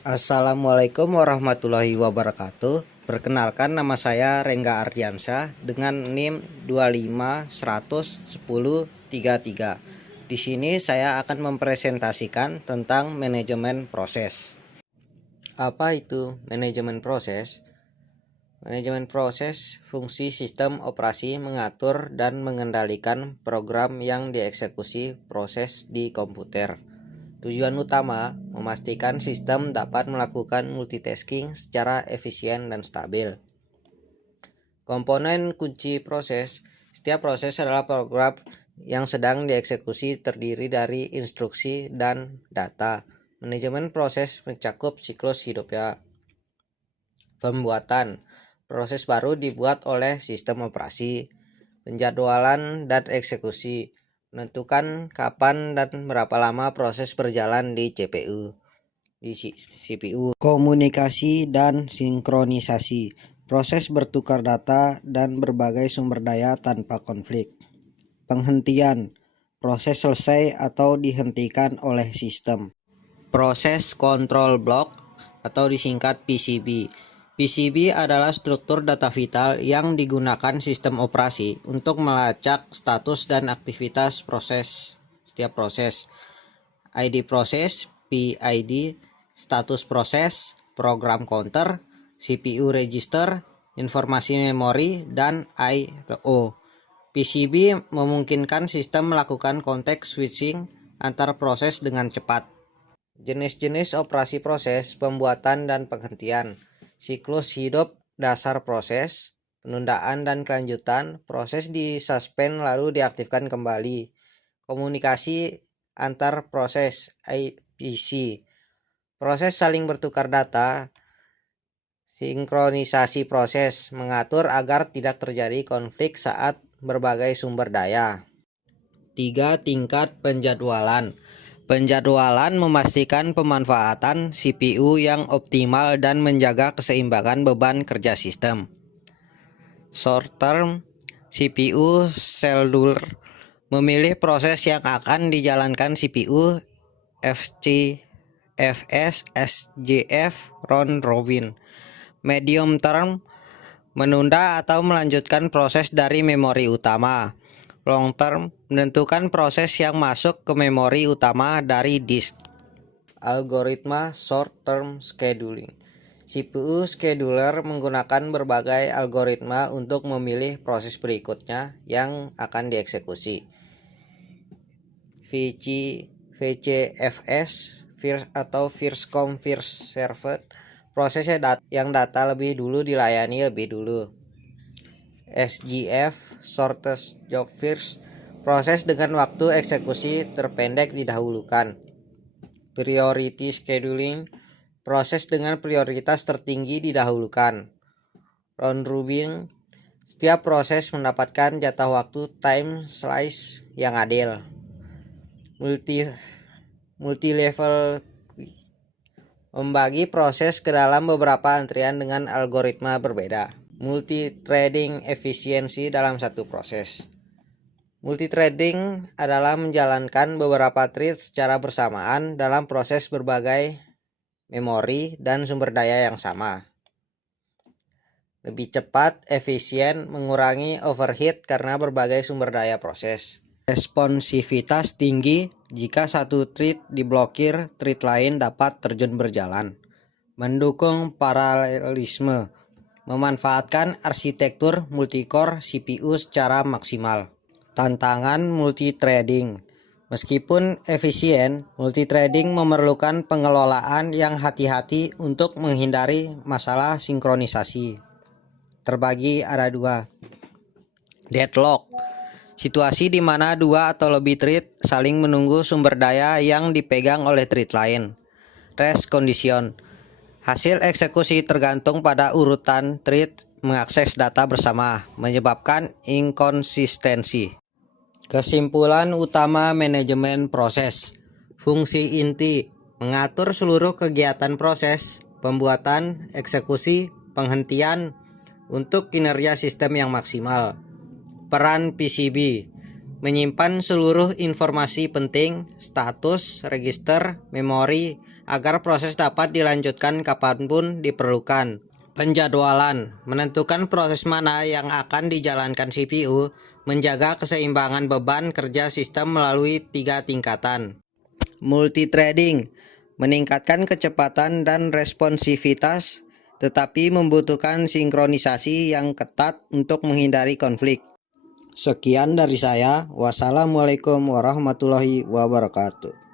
Assalamualaikum warahmatullahi wabarakatuh. Perkenalkan, nama saya Rengga Ardiansyah dengan NIM 25101033. Di sini saya akan mempresentasikan tentang manajemen proses. Apa itu manajemen proses? Manajemen proses fungsi sistem operasi mengatur dan mengendalikan program yang dieksekusi proses di komputer. Tujuan utama memastikan sistem dapat melakukan multitasking secara efisien dan stabil. Komponen kunci proses. Setiap proses adalah program yang sedang dieksekusi terdiri dari instruksi dan data. Manajemen proses mencakup siklus hidupnya. Pembuatan. Proses baru dibuat oleh sistem operasi. Penjadwalan dan eksekusi. Menentukan kapan dan berapa lama proses berjalan di CPU. Komunikasi dan sinkronisasi. Proses bertukar data dan berbagai sumber daya tanpa konflik. Penghentian. Proses selesai atau dihentikan oleh sistem. Proses control block atau disingkat PCB. PCB adalah struktur data vital yang digunakan sistem operasi untuk melacak status dan aktivitas setiap proses. ID proses, PID, status proses, program counter, CPU register, informasi memori, dan I/O. PCB memungkinkan sistem melakukan context switching antar proses dengan cepat. Jenis-jenis operasi proses, pembuatan dan penghentian. Siklus hidup dasar proses, penundaan dan kelanjutan, proses disuspend lalu diaktifkan kembali. Komunikasi antar proses, IPC. Proses saling bertukar data. Sinkronisasi proses, mengatur agar tidak terjadi konflik saat berbagai sumber daya. 3. Tingkat penjadwalan. Penjadwalan memastikan pemanfaatan CPU yang optimal dan menjaga keseimbangan beban kerja sistem. Short term CPU scheduler memilih proses yang akan dijalankan CPU FC, FS, SJF, round robin. Medium term menunda atau melanjutkan proses dari memori utama. Long term menentukan proses yang masuk ke memori utama dari disk. Algoritma short term scheduling. CPU scheduler menggunakan berbagai algoritma untuk memilih proses berikutnya yang akan dieksekusi. VCFS first atau first come first served, prosesnya yang data lebih dulu dilayani lebih dulu. SJF shortest job first, proses dengan waktu eksekusi terpendek didahulukan. Priority scheduling, proses dengan prioritas tertinggi didahulukan. Round robin, setiap proses mendapatkan jatah waktu time slice yang adil. Multi-level, membagi proses ke dalam beberapa antrian dengan algoritma berbeda. Multithreading, efisiensi dalam satu proses. Multithreading adalah menjalankan beberapa thread secara bersamaan dalam proses berbagai memori dan sumber daya yang sama. Lebih cepat, efisien, mengurangi overheat karena berbagai sumber daya proses. Responsivitas tinggi, jika satu thread diblokir, thread lain dapat terjun berjalan. Mendukung paralelisme, memanfaatkan arsitektur multicore CPU secara maksimal. Tantangan multithreading. Meskipun efisien, multithreading memerlukan pengelolaan yang hati-hati untuk menghindari masalah sinkronisasi. Terbagi ada dua. Deadlock, situasi di mana dua atau lebih thread saling menunggu sumber daya yang dipegang oleh thread lain. Rest condition, hasil eksekusi tergantung pada urutan thread mengakses data bersama, menyebabkan inkonsistensi. Kesimpulan utama manajemen proses. Fungsi inti, mengatur seluruh kegiatan proses, pembuatan, eksekusi, penghentian untuk kinerja sistem yang maksimal. Peran PCB, menyimpan seluruh informasi penting, status, register, memori, agar proses dapat dilanjutkan kapanpun diperlukan. Penjadwalan menentukan proses mana yang akan dijalankan CPU, menjaga keseimbangan beban kerja sistem melalui 3 tingkatan. Multithreading meningkatkan kecepatan dan responsivitas, tetapi membutuhkan sinkronisasi yang ketat untuk menghindari konflik. Sekian dari saya. Wassalamualaikum warahmatullahi wabarakatuh.